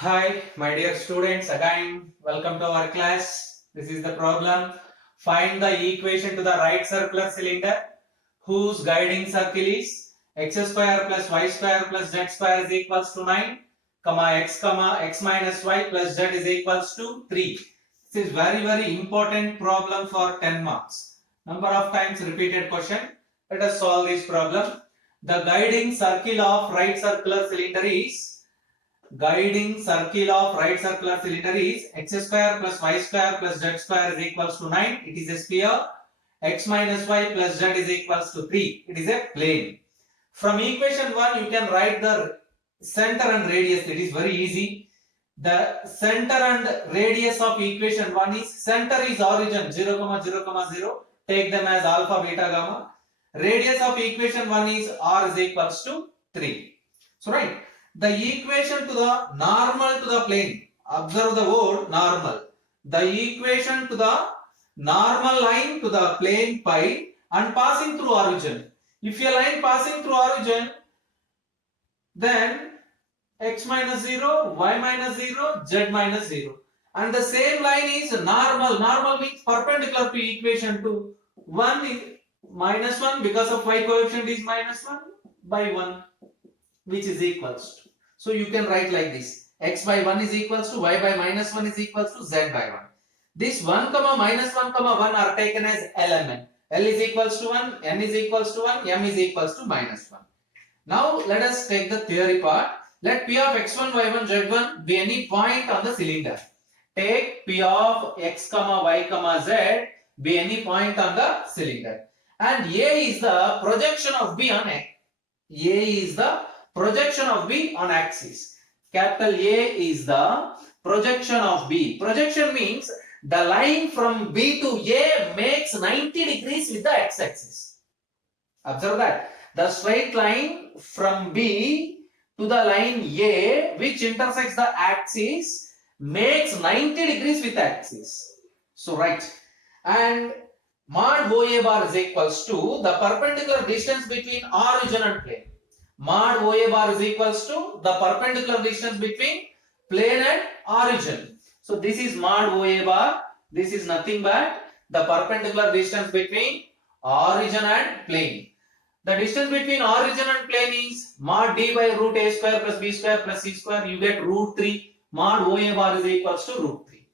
Hi, my dear students, again welcome to our class. This is the problem. Find the equation to the right circular cylinder whose guiding circle is x square plus y square plus z square is equals to 9, x minus y plus z is equals to 3. This is very important problem for 10 marks. Number of times repeated question. Let us solve this problem. The guiding circle of right circular cylinder is x square plus y square plus z square is equals to 9. It is a sphere. X minus y plus z is equals to 3. It is a plane. From equation 1 you can write the center and radius. It is very easy. The center and radius of equation 1 is center is origin 0, 0, 0. Take them as alpha, beta, gamma. Radius of equation 1 is r is equals to 3. So right. The equation to the normal to the plane. Observe the word normal. The equation to the normal line to the plane pi and passing through origin. If a line passing through origin, then x minus 0, y minus 0, z minus 0. And the same line is normal. Normal means perpendicular to equation 2. 1 is minus 1 because of y coefficient is minus 1 by 1, which is equals to. So you can write like this. X by 1 is equals to y by minus 1 is equals to z by 1. This 1 comma minus 1 comma 1 are taken as element. L is equals to 1, n is equals to 1, m is equals to minus 1. Now let us take the theory part. Let p of x1, y1, z1 be any point on the cylinder. Take p of x comma y comma z be any point on the cylinder. And A is the projection of B on X. A is the projection of B on axis. Capital A is the projection of B. Projection means the line from B to A makes 90 degrees with the x-axis. Observe that. The straight line from B to the line A, which intersects the axis, makes 90 degrees with the axis. So right. And mod OA bar is equals to the perpendicular distance between origin and plane. Mod OA bar is equals to the perpendicular distance between plane and origin. So this is mod OA bar. This is nothing but the perpendicular distance between origin and plane. The distance between origin and plane is mod d by root a square plus b square plus c square. You get root 3. Mod OA bar is equals to root 3.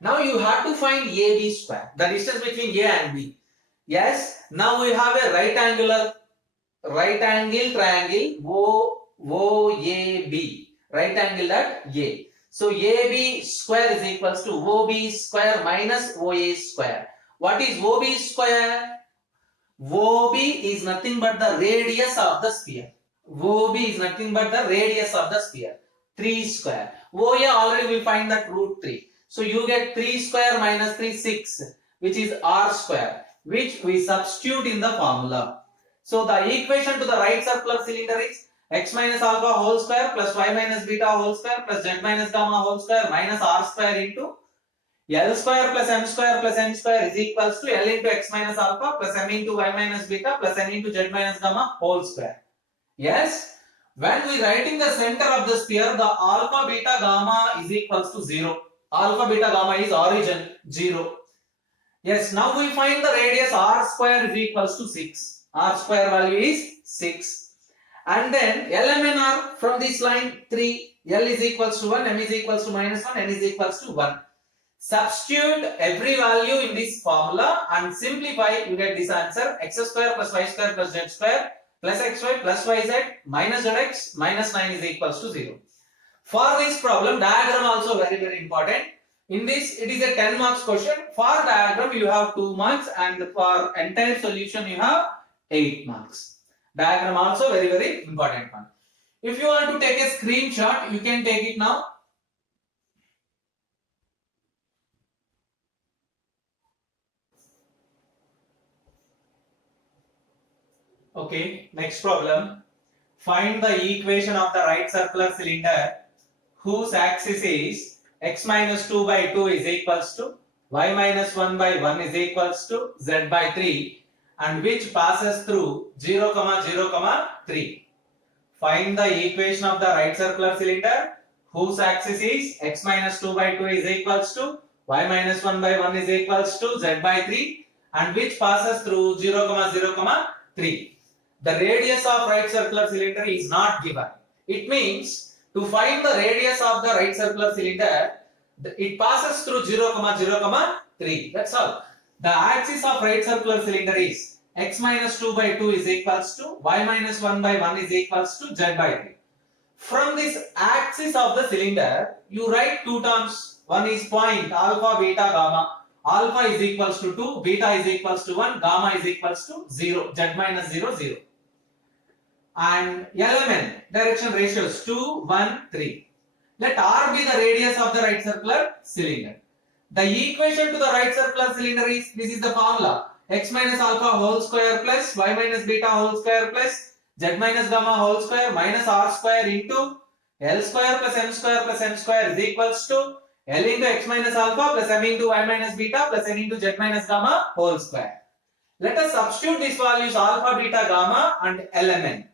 Now you have to find AB square. The distance between A and B. Yes. Now we have a right angle triangle OAB. Right angle at A. So AB square is equals to OB square minus OA square. What is OB square? OB is nothing but the radius of the sphere. OB is nothing but the radius of the sphere. 3 square. OA already we find that root 3. So you get 3 square minus 3, 6, which is r square, which we substitute in the formula. So the equation to the right circular cylinder is x minus alpha whole square plus y minus beta whole square plus z minus gamma whole square minus r square into L square plus m square plus n square is equals to L into x minus alpha plus m into y minus beta plus n into z minus gamma whole square. Yes, when we writing the center of the sphere, the alpha beta gamma is equals to 0. Alpha beta gamma is origin 0. Yes, now we find the radius r square is equals to 6. R square value is 6. And then LMNR from this line 3. L is equals to 1, M is equals to minus 1, N is equals to 1. Substitute every value in this formula and simplify. You get this answer. X square plus y square plus z square plus xy plus yz minus zx minus 9 is equals to 0. For this problem, diagram also very important. In this, it is a 10 marks question. For diagram, you have 2 marks, and for entire solution, you have 8 marks. Diagram also very important one. If you want to take a screenshot, you can take it now. Okay, next problem. Find the equation of the right circular cylinder whose axis is x minus 2 by 2 is equals to y minus 1 by 1 is equals to z by 3 and which passes through 0, 0, 3. Find the equation of the right circular cylinder whose axis is x minus 2 by 2 is equals to y minus 1 by 1 is equals to z by 3, and which passes through 0, 0, 3. The radius of right circular cylinder is not given. It means to find the radius of the right circular cylinder, it passes through 0, 0, 3. That's all. The axis of right circular cylinder is x minus 2 by 2 is equals to y minus 1 by 1 is equals to z by 3. From this axis of the cylinder, you write two terms. One is point alpha, beta, gamma. Alpha is equals to 2, beta is equals to 1, gamma is equals to 0, z minus 0, 0. And LMN, direction ratios 2, 1, 3. Let R be the radius of the right circular cylinder. The equation to the right circular cylinder is, this is the formula, x minus alpha whole square plus y minus beta whole square plus z minus gamma whole square minus r square into L square plus m square plus m square is equals to L into x minus alpha plus m into y minus beta plus n into z minus gamma whole square. Let us substitute these values alpha, beta, gamma and LMN.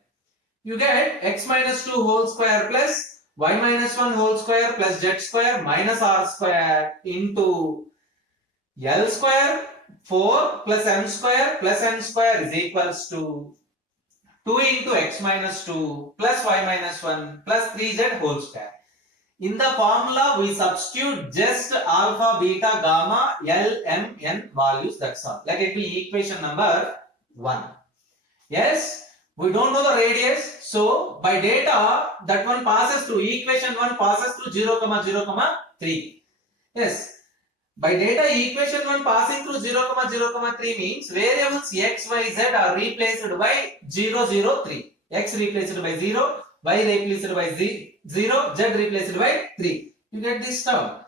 You get x minus 2 whole square plus y minus 1 whole square plus z square minus r square into L square 4 plus m square plus n square is equals to 2 into x minus 2 plus y minus 1 plus 3z whole square. In the formula, we substitute just alpha, beta, gamma, L, M, N values. That's all. Let it be equation number 1. Yes, we don't know the radius. So, by data, that one passes through, equation 1 passes through 0, 0, 3. Yes, by data, equation 1 passing through 0, 0, 3 means variables x, y, z are replaced by 0, 0, 3. X replaced by 0, y replaced by 0, z replaced by 3. You get this term.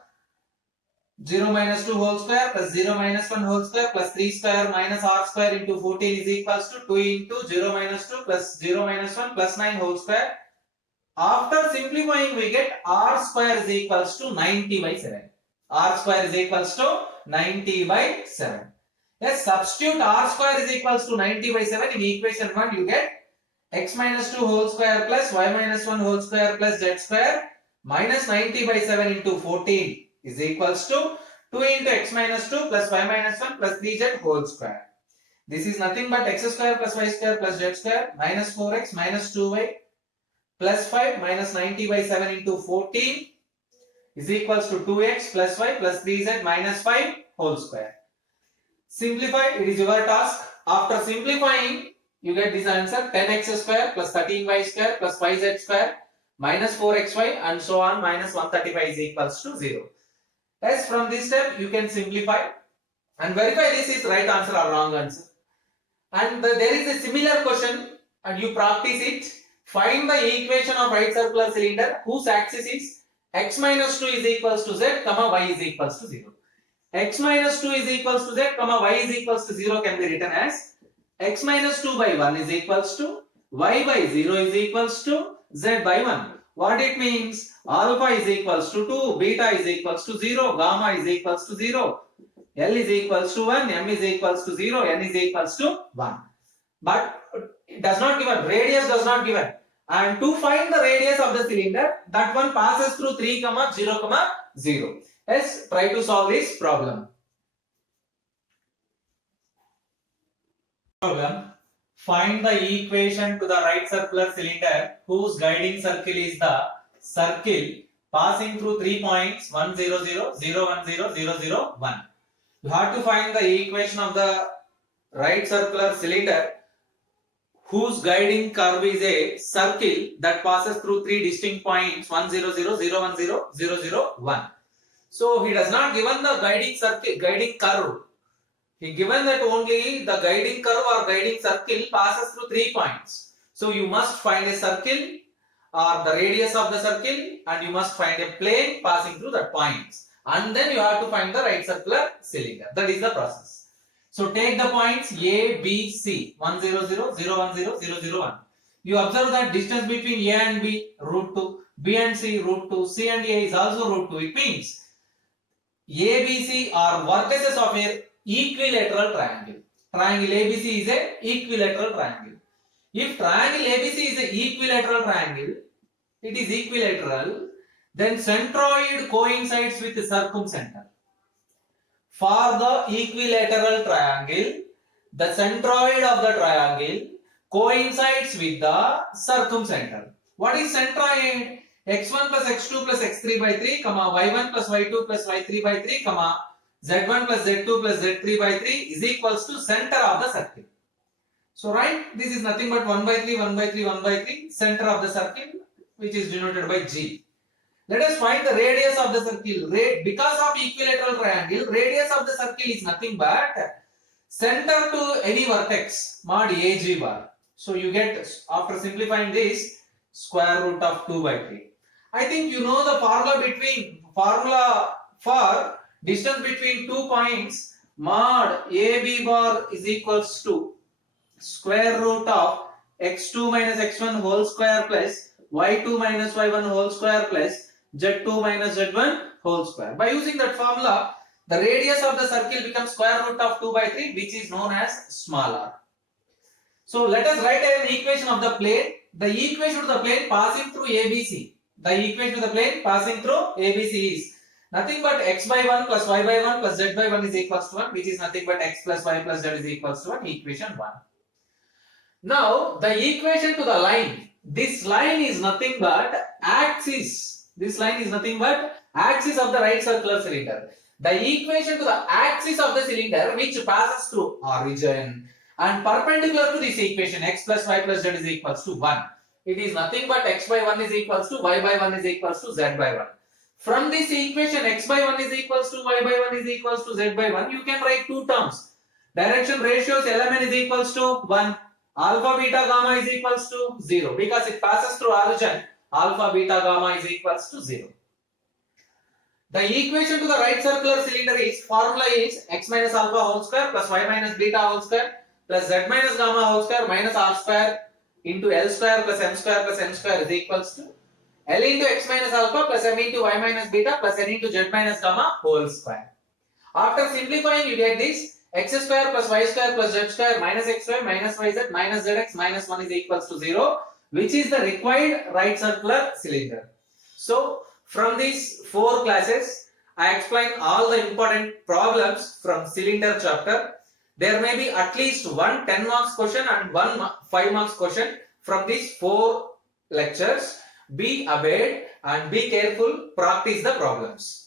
0 minus 2 whole square plus 0 minus 1 whole square plus 3 square minus r square into 14 is equals to 2 into 0 minus 2 plus 0 minus 1 plus 9 whole square. After simplifying, we get r square is equals to 90 by 7. R square is equals to 90 by 7. Yes, substitute r square is equals to 90 by 7 in equation 1. You get x minus 2 whole square plus y minus 1 whole square plus z square minus 90 by 7 into 14 is equals to 2 into x minus 2 plus y minus 1 plus 3z whole square. This is nothing but x square plus y square plus z square minus 4x minus 2y plus 5 minus 90 by 7 into 14 is equals to 2x plus y plus 3z minus 5 whole square. Simplify, it is your task. After simplifying, you get this answer 10x square plus 13y square plus 5z square minus 4xy and so on minus 135 is equals to 0. As from this step, you can simplify and verify this is right answer or wrong answer. And there is a similar question and you practice it. Find the equation of right circular cylinder whose axis is x minus 2 is equals to z, comma y is equals to 0. X minus 2 is equals to z, comma y is equals to 0 can be written as x minus 2 by 1 is equals to y by 0 is equals to z by 1. What it means? Alpha is equals to 2, beta is equals to 0, gamma is equals to 0, L is equals to 1, M is equals to 0, N is equals to 1. But it does not given, radius does not given. And to find the radius of the cylinder, that one passes through 3, 0, 0. Let's try to solve this problem. Find the equation to the right circular cylinder whose guiding circle is the circle passing through 3 points 1, 0, 0, 0, 1, 0, 0, 0, 1. You have to find the equation of the right circular cylinder whose guiding curve is a circle that passes through 3 distinct points 1, 0, 0, 0, 1, 0, 0, 0, 1. So he does not given the guiding curve. He given that only the guiding curve or guiding circle passes through 3 points. So you must find a circle or the radius of the circle and you must find a plane passing through that points. And then you have to find the right circular cylinder. That is the process. So take the points A, B, C, 1, 0, 0, 0, 1, 0, 0, 0, 1. You observe that distance between A and B, root 2, B and C, root 2, C and A is also root 2. It means A, B, C are vertices of a equilateral triangle. Triangle ABC is a equilateral triangle. If triangle ABC is a equilateral triangle, it is equilateral, then centroid coincides with the circumcenter. For the equilateral triangle, the centroid of the triangle coincides with the circumcenter. What is centroid? x1 plus x2 plus x3 by 3, y1 plus y2 plus y3 by 3, z1 plus z2 plus z3 by 3 is equals to center of the circle. So right, this is nothing but 1 by 3, 1 by 3, 1 by 3, center of the circle, which is denoted by G. Let us find the radius of the circle. Because of equilateral triangle, radius of the circle is nothing but center to any vertex mod AG bar. So you get, after simplifying this, square root of 2 by 3. I think you know the formula for distance between 2 points. Mod AB bar is equals to square root of x2 minus x1 whole square plus y2 minus y1 whole square plus z2 minus z1 whole square. By using that formula, the radius of the circle becomes square root of 2 by 3, which is known as small r. So let us write an equation of the plane. The equation of the plane passing through ABC. The equation of the plane passing through ABC is nothing but x by 1 plus y by 1 plus z by 1 is equals to 1, which is nothing but x plus y plus z is equals to 1, equation 1. Now the equation to the line, this line is nothing but axis. This line is nothing but axis of the right circular cylinder. The equation to the axis of the cylinder which passes through origin and perpendicular to this equation x plus y plus z is equals to 1. It is nothing but x by 1 is equals to y by 1 is equals to z by 1. From this equation x by 1 is equals to y by 1 is equals to z by 1, you can write two terms. Direction ratios element is equals to 1. Alpha beta gamma is equals to 0 because it passes through origin. Alpha beta gamma is equals to 0. The equation to the right circular cylinder is formula is x minus alpha whole square plus y minus beta whole square plus z minus gamma whole square minus r square into L square plus m square is equals to L into x minus alpha plus m into y minus beta plus n into z minus gamma whole square. After simplifying, you get this x square plus y square plus z square minus xy minus yz minus zx minus 1 is equals to 0, which is the required right circular cylinder. So from these 4 classes, I explained all the important problems from cylinder chapter. There may be at least one 10 marks question and one 5 marks question from these 4 lectures. Be aware and be careful, practice the problems.